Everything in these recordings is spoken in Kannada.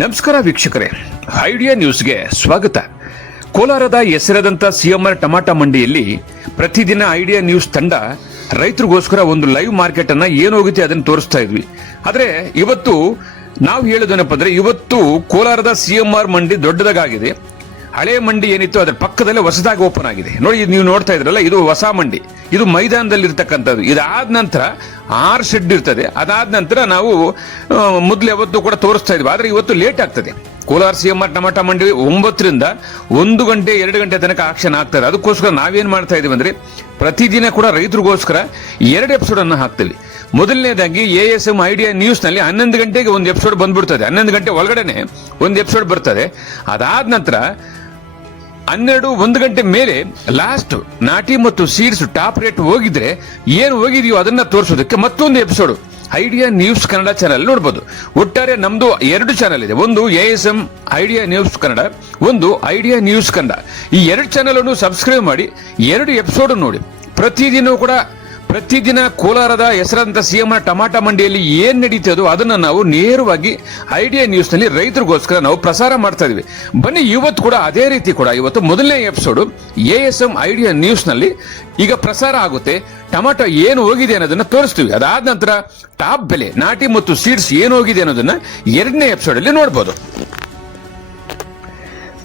ನಮಸ್ಕಾರ ವೀಕ್ಷಕರೇ, ಐಡಿಯಾ ನ್ಯೂಸ್ಗೆ ಸ್ವಾಗತ. ಕೋಲಾರದ ಹೆಸರಾದಂಥ ಸಿಎಂಆರ್ ಟಮಾಟ ಮಂಡಿಯಲ್ಲಿ ಪ್ರತಿದಿನ ಐಡಿಯಾ ನ್ಯೂಸ್ ತಂಡ ರೈತರಿಗೋಸ್ಕರ ಒಂದು ಲೈವ್ ಮಾರ್ಕೆಟ್ ಅನ್ನ ಏನು ಹೋಗುತ್ತೆ ಅದನ್ನು ತೋರಿಸ್ತಾ ಇದ್ವಿ. ಆದರೆ ಇವತ್ತು ನಾವು ಹೇಳೋದೇನಪ್ಪ ಅಂದ್ರೆ, ಇವತ್ತು ಕೋಲಾರದ ಸಿಎಂಆರ್ ಮಂಡಿ ದೊಡ್ಡದಾಗಿದೆ. ಹಳೆ ಮಂಡಿ ಏನಿತ್ತು ಅದರ ಪಕ್ಕದಲ್ಲೇ ಹೊಸದಾಗಿ ಓಪನ್ ಆಗಿದೆ. ನೋಡಿ, ನೀವು ನೋಡ್ತಾ ಇದ್ರಲ್ಲ, ಇದು ಹೊಸ ಮಂಡಿ. ಇದು ಮೈದಾನದಲ್ಲಿ ಇರ್ತಕ್ಕಂಥದ್ದು. ಇದಾದ ನಂತರ 6 ಶೆಡ್ ಇರ್ತದೆ. ಅದಾದ ನಂತರ ನಾವು ಮೊದಲು ಯಾವತ್ತು ಕೂಡ ತೋರಿಸ್ತಾ ಇದ್ವಿ. ಆದ್ರೆ ಇವತ್ತು ಲೇಟ್ ಆಗ್ತದೆ. ಕೋಲಾರ ಸಿಎಂಆರ್ ಟಮಾಟ ಮಂಡಿ 9ರಿಂದ 1 ಗಂಟೆ 2 ಗಂಟೆ ತನಕ ಆಕ್ಷನ್ ಆಗ್ತದೆ. ಅದಕ್ಕೋಸ್ಕರ ನಾವೇನ್ ಮಾಡ್ತಾ ಇದೀವಿ ಅಂದ್ರೆ, ಪ್ರತಿದಿನ ಕೂಡ ರೈತರಿಗೋಸ್ಕರ 2 ಎಪಿಸೋಡ್ ಅನ್ನು ಹಾಕ್ತೀವಿ. ಮೊದಲನೇದಾಗಿ ASM ಐಡಿಯಾ ನ್ಯೂಸ್ ನಲ್ಲಿ 11 ಗಂಟೆಗೆ ಒಂದು ಎಪಿಸೋಡ್ ಬಂದ್ಬಿಡ್ತದೆ. 11 ಗಂಟೆ ಒಳಗಡೆನೆ ಒಂದು ಎಪಿಸೋಡ್ ಬರ್ತದೆ. ಅದಾದ ನಂತರ 12-1 ಗಂಟೆ ಮೇಲೆ ಲಾಸ್ಟ್ ನಾಟಿ ಮತ್ತು ಸೀಡ್ಸ್ ಟಾಪ್ ರೇಟ್ ಹೋಗಿದ್ರೆ ಏನು ಹೋಗಿದೆಯೋ ಅದನ್ನ ತೋರಿಸೋದಕ್ಕೆ ಮತ್ತೊಂದು episode idea news Kannada channel ನೋಡಬಹುದು. ಒಟ್ಟಾರೆ ನಮ್ದು 2 ಚಾನಲ್ ಇದೆ. ಒಂದು ASM ಐಡಿಯಾ ನ್ಯೂಸ್ ಕನ್ನಡ, ಒಂದು ಐಡಿಯಾ ನ್ಯೂಸ್ ಕನ್ನಡ. ಈ 2 ಚಾನಲ್ ಅನ್ನು ಸಬ್ಸ್ಕ್ರೈಬ್ ಮಾಡಿ 2 ಎಪಿಸೋಡ್ ನೋಡಿ. ಪ್ರತಿದಿನ ಕೋಲಾರದ ಹೆಸರಾದಂಥ ಸಿಎಂಆರ್ ಟಮಾಟ ಮಂಡಿಯಲ್ಲಿ ಏನ್ ನಡೀತದೋ ಅದನ್ನ ನಾವು ನೇರವಾಗಿ ಐಡಿಯಾ ನ್ಯೂಸ್ ನಲ್ಲಿ ರೈತರಿಗೋಸ್ಕರ ನಾವು ಪ್ರಸಾರ ಮಾಡ್ತಾ ಇದೀವಿ. ಬನ್ನಿ, ಇವತ್ತು ಕೂಡ ಅದೇ ರೀತಿ ಕೂಡ ಇವತ್ತು ಮೊದಲನೇ ಎಪಿಸೋಡ್ ASM ಐಡಿಯಾ ನ್ಯೂಸ್ ನಲ್ಲಿ ಈಗ ಪ್ರಸಾರ ಆಗುತ್ತೆ. ಟೊಮಾಟೊ ಏನು ಹೋಗಿದೆ ಅನ್ನೋದನ್ನ ತೋರಿಸ್ತೀವಿ. ಅದಾದ ನಂತರ ಟಾಪ್ ಬೆಲೆ, ನಾಟಿ ಮತ್ತು ಸೀಡ್ಸ್ ಏನು ಹೋಗಿದೆ ಅನ್ನೋದನ್ನ 2ನೇ ಎಪಿಸೋಡ್ ಅಲ್ಲಿ ನೋಡಬಹುದು.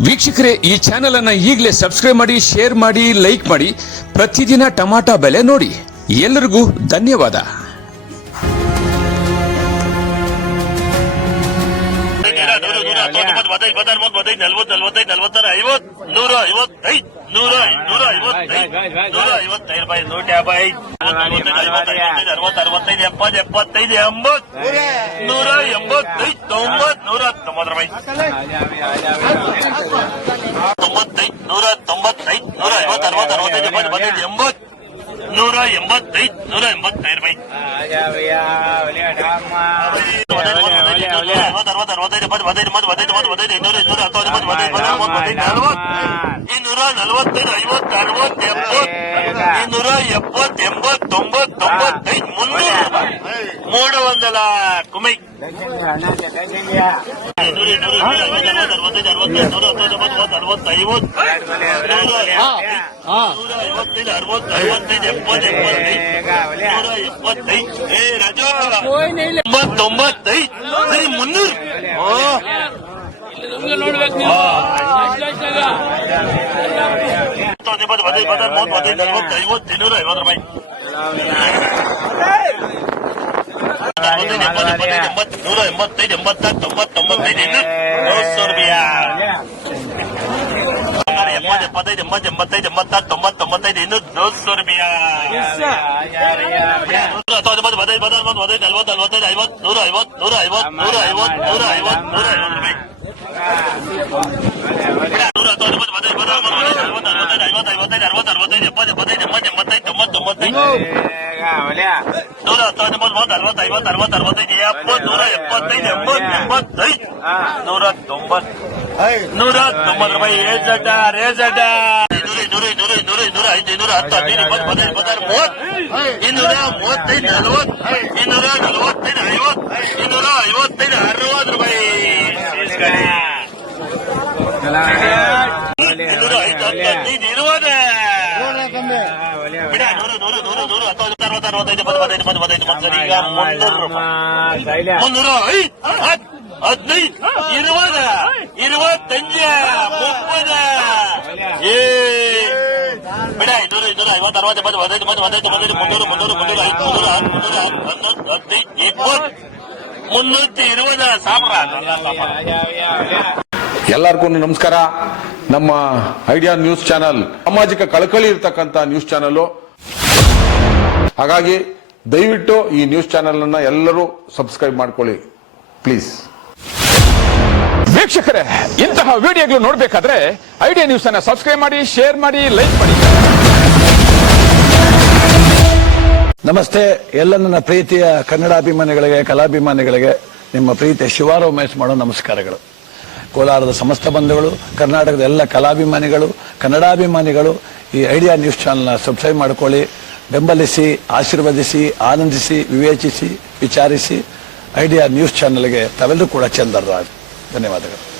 ವೀಕ್ಷಕರೇ, ಈ ಚಾನೆಲ್ ಅನ್ನ ಈಗಲೇ ಸಬ್ಸ್ಕ್ರೈಬ್ ಮಾಡಿ, ಶೇರ್ ಮಾಡಿ, ಲೈಕ್ ಮಾಡಿ. ಪ್ರತಿದಿನ ಟೊಮಾಟೊ ಬೆಲೆ ನೋಡಿ. ಎಲ್ಲರಿಗೂ ಧನ್ಯವಾದ. ಎಲ್ಲರಿಗೂ ನಮಸ್ಕಾರ. ನಮ್ಮ ಐಡಿಯಾ ನ್ಯೂಸ್ ಚಾನಲ್ ಸಾಮಾಜಿಕ ಕಳಕಳಿ ಇರತಕ್ಕಂತ ನ್ಯೂಸ್ ಚಾನಲ್. ಹಾಗಾಗಿ ದಯವಿಟ್ಟು ಈ ನ್ಯೂಸ್ ಚಾನಲ್ ಅನ್ನ ಎಲ್ಲರೂ ಸಬ್ಸ್ಕ್ರೈಬ್ ಮಾಡ್ಕೊಳ್ಳಿ ಪ್ಲೀಸ್. ವೀಕ್ಷಕರೇ, ಇಂತಹ ವಿಡಿಯೋಗಳು ನೋಡಬೇಕಾದ್ರೆ ಐಡಿಯಾ ನ್ಯೂಸ್ ಅನ್ನ ಸಬ್ಸ್ಕ್ರೈಬ್ ಮಾಡಿ, ಶೇರ್ ಮಾಡಿ, ಲೈಕ್ ಮಾಡಿ. ನಮಸ್ತೆ ಎಲ್ಲ ನನ್ನ ಪ್ರೀತಿಯ ಕನ್ನಡಾಭಿಮಾನಿಗಳಿಗೆ, ಕಲಾಭಿಮಾನಿಗಳಿಗೆ ನಿಮ್ಮ ಪ್ರೀತಿಯ ಶಿವಾರಾವ್ ಉಮೇಶ್ ಮಾಡೋ ನಮಸ್ಕಾರಗಳು. ಕೋಲಾರದ ಸಮಸ್ತ ಬಂಧುಗಳು, ಕರ್ನಾಟಕದ ಎಲ್ಲ ಕಲಾಭಿಮಾನಿಗಳು, ಕನ್ನಡಾಭಿಮಾನಿಗಳು ಈ ಐಡಿಯಾ ನ್ಯೂಸ್ ಚಾನಲ್ನ ಸಬ್ಸ್ಕ್ರೈಬ್ ಮಾಡ್ಕೊಳ್ಳಿ, ಬೆಂಬಲಿಸಿ, ಆಶೀರ್ವದಿಸಿ, ಆನಂದಿಸಿ, ವಿವೇಚಿಸಿ, ವಿಚಾರಿಸಿ. ಐಡಿಯಾ ನ್ಯೂಸ್ ಚಾನಲ್ಗೆ ತಾವೆಲ್ಲರೂ ಕೂಡ ಚಂದರ್ರಾಜ್. ಧನ್ಯವಾದಗಳು.